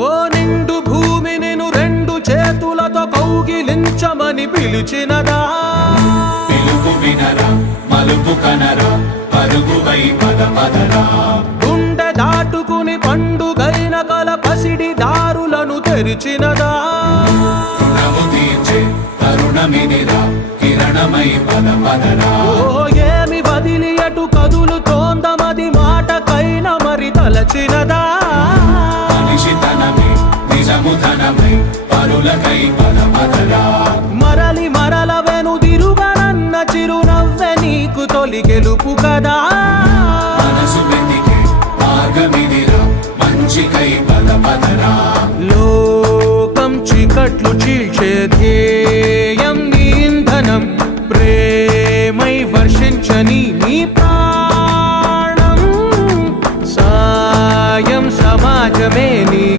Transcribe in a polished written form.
ఓ నిండు భూమి నిన్ను రెండు చేతులతో కౌగిలించమని పిలిచినదా పిలుపు వినరా మలుపు కనరా పరుగువై పద పదరా గుండె దాటుకుని పండుగైన కల పసిడి దారులను తెరిచినదా రుణము తీర్చే తరుణమినిరా కిరణమై పద పదరా ఓ ఏమి వదిలి అటు కదులుతోందమది మాటకైన మరి తలచినదా మనిషితనమే నిజముతనమై పరులకై పద పదరా మరలి మరల వెనుదిరుగనన్న చిరునవ్వె నీకు తొలి గెలుపు కదా మనసు వెతికే మార్గమిదిరా మంచికై పద పదరా లోకం చీకట్లు చీల్చే ధ్యేయం